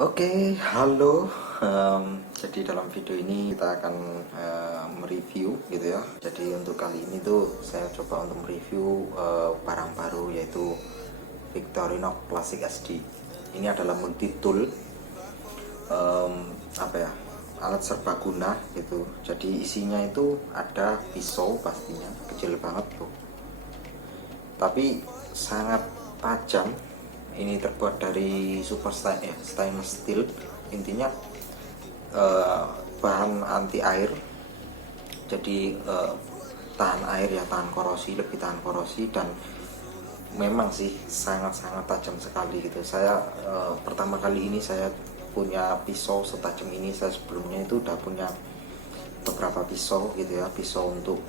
Oke, halo. Jadi dalam video ini kita akan mereview gitu ya. Jadi untuk kali ini tuh saya coba untuk mereview barang baru, yaitu Victorinox Classic SD. Ini adalah multi tool, apa ya, alat serbaguna gitu. Jadi isinya itu ada pisau, pastinya kecil banget tuh, tapi sangat tajam. Ini terbuat dari super stainless steel. Intinya bahan anti air, jadi tahan air ya, tahan korosi, lebih tahan korosi. Dan memang sih sangat-sangat tajam sekali gitu. Saya pertama kali ini saya punya pisau setajam ini. Saya sebelumnya itu udah punya beberapa pisau gitu ya, pisau untuk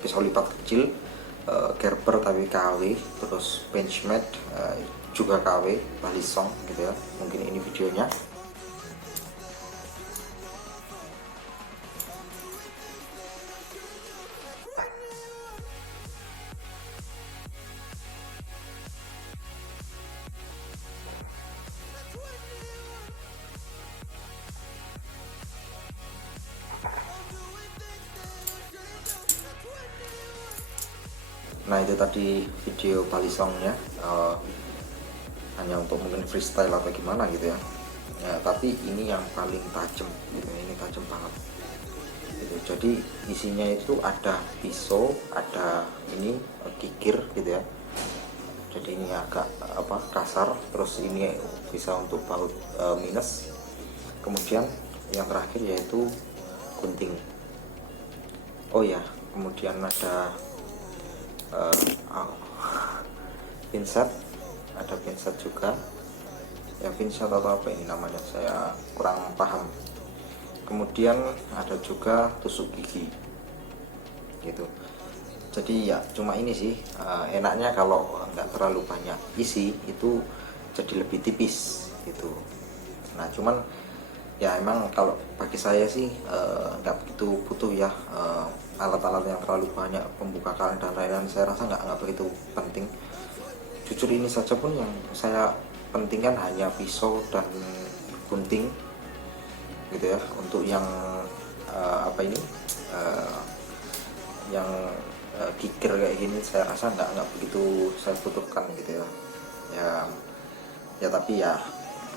pisau lipat kecil, Gerber tapi KW, terus Benchmade juga KW, Balisong gitu ya. Mungkin ini videonya. Nah itu tadi video Balisongnya, hanya untuk mungkin freestyle atau gimana gitu ya. Tapi ini yang paling tajam gitu, ini tajam banget gitu. Jadi isinya itu ada pisau, ada ini kikir gitu ya. Jadi ini agak kasar, terus ini bisa untuk baut minus. Kemudian yang terakhir yaitu gunting. Oh ya, kemudian ada pinset, ada pinset juga ya, pinset atau apa ini namanya, saya kurang paham. Kemudian ada juga tusuk gigi gitu. Jadi ya cuma ini sih, enaknya kalau nggak terlalu banyak isi itu jadi lebih tipis gitu. Nah cuman ya emang kalau bagi saya sih nggak begitu butuh ya, alat-alat yang terlalu banyak, pembuka kaleng dan lain-lain. Saya rasa nggak begitu penting. Jujur ini saja pun yang saya pentingkan hanya pisau dan gunting gitu ya. Untuk yang yang kikir kayak gini saya rasa nggak begitu saya butuhkan gitu ya. Ya ya tapi ya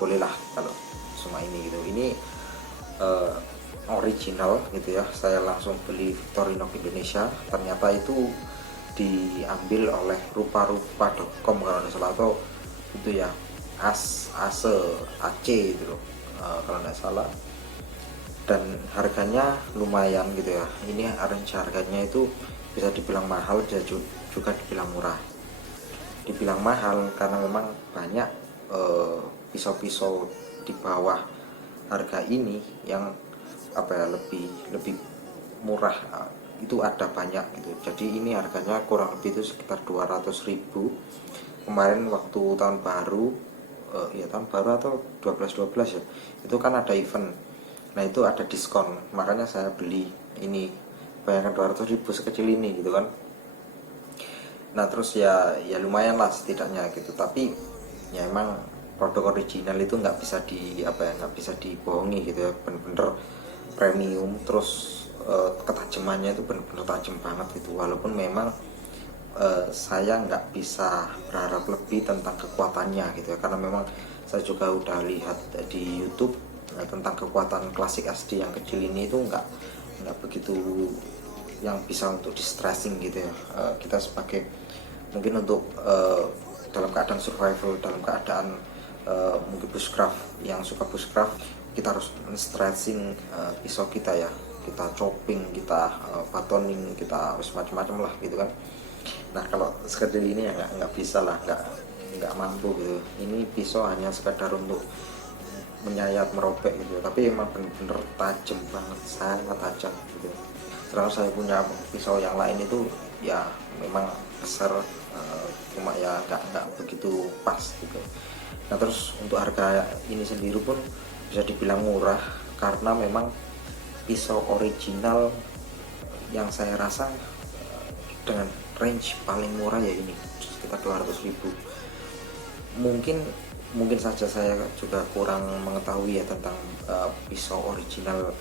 bolehlah kalau semua ini gitu. Ini original gitu ya. Saya langsung beli Victorinox Indonesia, ternyata itu diambil oleh rupa-rupa.com kalau nggak salah, atau itu ya AC itu loh, kalau nggak salah. Dan harganya lumayan gitu ya. Ini range harganya itu bisa dibilang mahal, bisa juga dibilang murah. Dibilang mahal karena memang banyak pisau-pisau di bawah harga ini yang lebih murah, itu ada banyak gitu. Jadi ini harganya kurang lebih itu sekitar 200.000. Kemarin waktu tahun baru, ya tahun baru atau 12 ya, itu kan ada event. Nah itu ada diskon, makanya saya beli ini. Bayangkan 200.000 sekecil ini gitu kan. Nah terus ya lumayan lah setidaknya gitu. Tapi ya emang produk original itu nggak bisa nggak bisa dibohongi gitu ya. Bener-bener premium. Terus ketajamannya itu bener-bener tajam banget gitu. Walaupun memang saya nggak bisa berharap lebih tentang kekuatannya gitu ya, karena memang saya juga udah lihat di YouTube tentang kekuatan klasik SD yang kecil ini itu nggak begitu yang bisa untuk distressing gitu ya. Kita sebagai mungkin untuk dalam keadaan survival, dalam keadaan mungkin bushcraft, yang suka bushcraft, kita harus stressing pisau kita ya, kita chopping, kita batoning, kita harus macam-macam lah gitu kan. Nah kalau sekedar ini ya nggak bisa lah, nggak mampu gitu. Ini pisau hanya sekedar untuk menyayat, merobek gitu, tapi emang bener-bener tajam banget, sangat tajam gitu. Sedangkan saya punya pisau yang lain itu ya memang besar, cuma ya nggak begitu pas gitu. Nah terus untuk harga ini sendiri pun bisa dibilang murah, karena memang pisau original yang saya rasa dengan range paling murah ya ini, sekitar 200.000. Mungkin mungkin saja saya juga kurang mengetahui ya tentang pisau original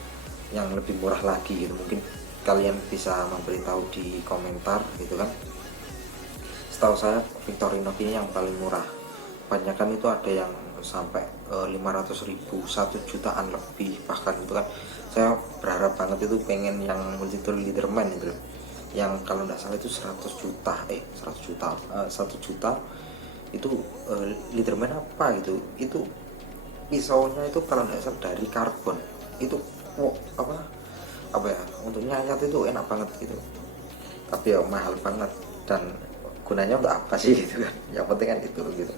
yang lebih murah lagi gitu. Mungkin kalian bisa memberitahu di komentar gitu kan. Setahu saya Victorinox ini yang paling murah, kebanyakan itu ada yang sampai 500.000, 1 jutaan lebih bahkan itu kan. Saya berharap banget itu pengen yang multi-tool Leatherman itu, yang kalau tidak salah itu 100 juta 100 juta 1 juta itu. Leatherman apa gitu, itu pisaunya itu kalau tidak salah dari karbon itu. Apa ya, untuk nyayat itu enak banget gitu, tapi ya mahal banget. Dan gunanya untuk apa sih gitu kan, yang penting kan itu gitu.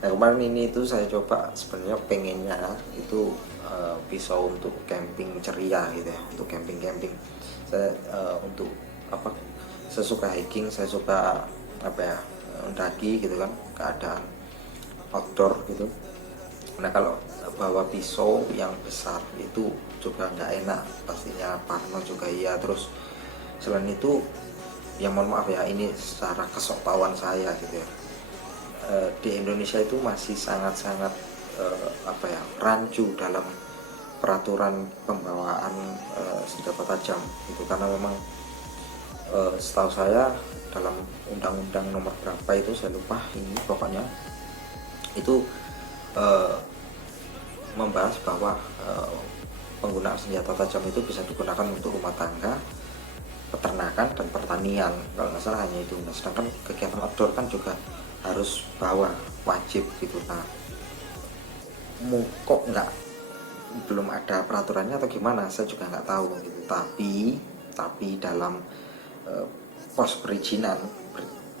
Nah kemarin ini itu saya coba, sebenarnya pengennya itu pisau untuk camping ceria gitu ya, untuk camping saya untuk apa, saya suka hiking, saya suka apa ya, mendaki gitu kan, keadaan outdoor gitu. Nah kalau bawa pisau yang besar itu juga nggak enak pastinya, parno juga iya. Terus selain itu ya mohon maaf ya, ini secara kesoktawan saya gitu ya, di Indonesia itu masih sangat-sangat apa ya, rancu dalam peraturan pembawaan senjata tajam itu. Karena memang setahu saya dalam undang-undang nomor berapa itu saya lupa ini, pokoknya itu eh, membahas bahwa penggunaan senjata tajam itu bisa digunakan untuk rumah tangga, peternakan, dan pertanian, kalau nggak salah hanya itu. Nah sedangkan kegiatan outdoor kan juga harus bawa, wajib gitu. Nah kok nggak, belum ada peraturannya atau gimana, saya juga nggak tahu gitu. Tapi dalam eh, pos perizinan,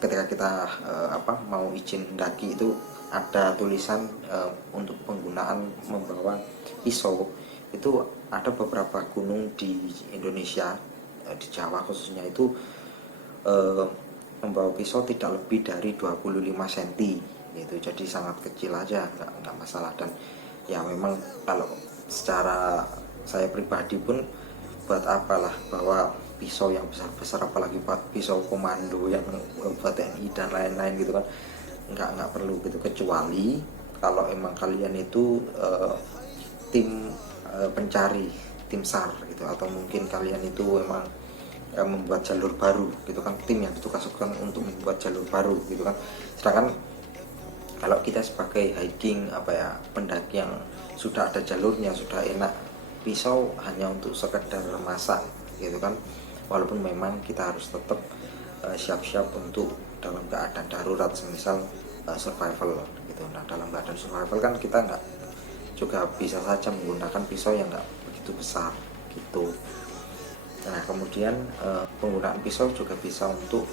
ketika kita apa, mau izin daki itu ada tulisan untuk penggunaan membawa pisau. Itu ada beberapa gunung di Indonesia, di Jawa khususnya itu, membawa pisau tidak lebih dari 25 cm gitu. Jadi sangat kecil aja, nggak masalah. Dan ya memang kalau secara saya pribadi pun, buat apalah bawa pisau yang besar-besar, apalagi buat pisau komando yang buat TNI dan lain-lain gitu kan, nggak perlu gitu. Kecuali kalau emang kalian itu tim pencari, tim SAR gitu, atau mungkin kalian itu emang membuat jalur baru gitu kan, tim yang ditugaskan untuk membuat jalur baru gitu kan. Sedangkan kalau kita sebagai hiking apa ya, pendaki yang sudah ada jalurnya, sudah enak, pisau hanya untuk sekedar masak gitu kan. Walaupun memang kita harus tetap siap-siap untuk dalam keadaan darurat, semisal survival gitu. Nah dalam keadaan survival kan kita nggak, juga bisa saja menggunakan pisau yang nggak begitu besar gitu. Nah kemudian penggunaan pisau juga bisa untuk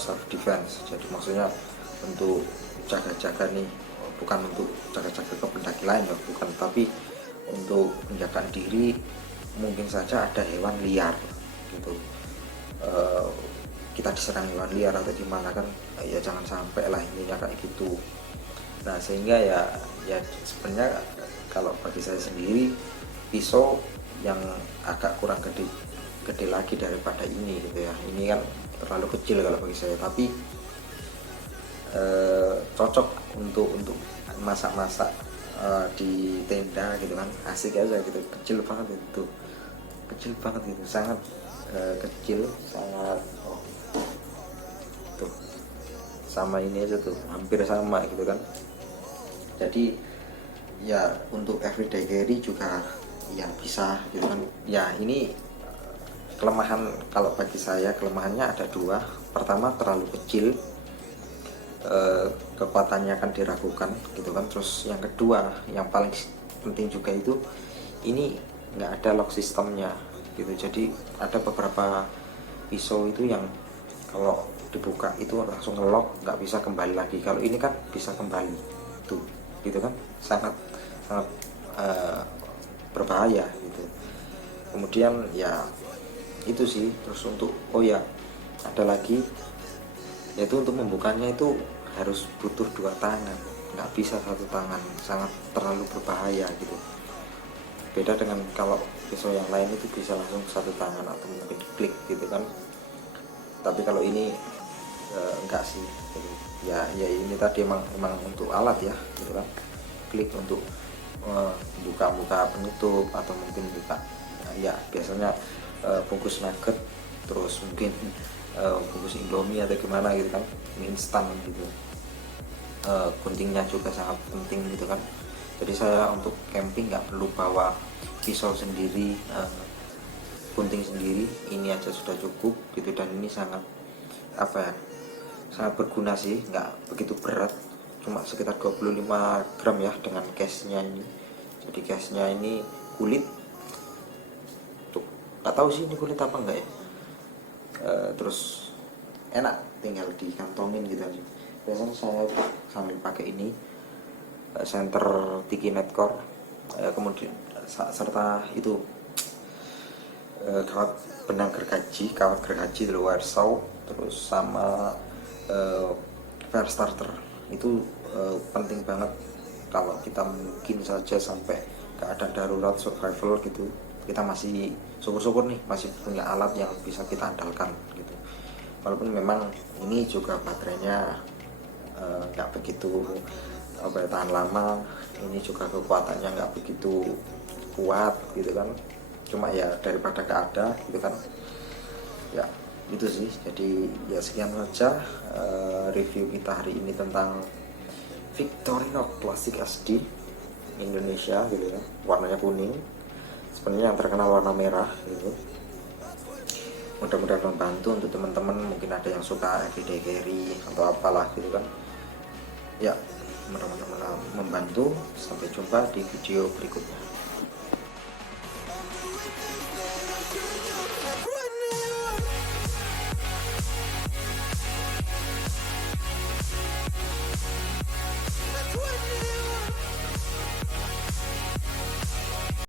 self defense. Jadi maksudnya untuk jaga-jaga nih, bukan untuk jaga-jaga ke pendaki lain ya, bukan, tapi untuk menjaga diri. Mungkin saja ada hewan liar gitu, kita diserang hewan liar atau gimana kan, ya jangan sampai lah intinya kayak gitu. Nah sehingga ya sebenarnya kalau bagi saya sendiri, pisau yang agak kurang gede lagi daripada ini gitu ya, ini kan terlalu kecil kalau bagi saya. Tapi cocok untuk masak-masak di tenda gitu kan, asik aja gitu. Kecil banget itu, sangat kecil, sangat tuh, sama ini aja tuh, hampir sama gitu kan. Jadi ya untuk everyday carry juga ya bisa gitu kan. Ya ini kelemahan, kalau bagi saya kelemahannya ada dua. Pertama, terlalu kecil, kekuatannya akan diragukan gitu kan. Terus yang kedua, yang paling penting juga itu, ini nggak ada lock sistemnya gitu. Jadi ada beberapa pisau itu yang kalau dibuka itu langsung ngelock, nggak bisa kembali lagi. Kalau ini kan bisa kembali tuh gitu kan, sangat sangat berbahaya gitu. Kemudian ya itu sih. Terus untuk ada lagi, yaitu untuk membukanya itu harus butuh 2 tangan, nggak bisa 1 tangan, sangat terlalu berbahaya gitu. Beda dengan kalau pisau yang lain itu bisa langsung 1 tangan atau mungkin klik gitu kan. Tapi kalau ini enggak sih gitu. Ya ini tadi emang untuk alat ya gitu kan. klik untuk buka penutup atau mungkin buka ya biasanya bungkus nugget, terus mungkin bungkus Indomie atau gimana gitu kan, mie instan gitu. Guntingnya juga sangat penting gitu kan. Jadi saya untuk camping nggak perlu bawa pisau sendiri, gunting sendiri, ini aja sudah cukup gitu. Dan ini sangat apa ya, sangat berguna sih, nggak begitu berat, cuma sekitar 25 gram ya dengan case-nya ini. Jadi case-nya ini kulit, tuh nggak tahu sih ini kulit apa enggak ya. Terus enak, tinggal dikantongin gitu aja. Biasanya saya sambil pakai ini center Tiki Netcore, kemudian serta itu kawat benang gergaji, dari Warsaw, terus sama fire starter. Itu penting banget kalau kita mungkin saja sampai keadaan darurat survival gitu, kita masih syukur-syukur nih masih punya alat yang bisa kita andalkan gitu. Walaupun memang ini juga baterainya nggak begitu tahan lama, ini juga kekuatannya nggak begitu kuat gitu kan, cuma ya daripada nggak ada gitu kan ya, itu sih. Jadi ya sekian saja review kita hari ini tentang Victorinox Classic SD Indonesia gitu ya, warnanya kuning, sebenarnya yang terkenal warna merah gitu. Mudah-mudahan membantu untuk teman-teman, mungkin ada yang suka everyday carry atau apalah gitu kan ya, mudah-mudahan membantu. Sampai jumpa di video berikutnya.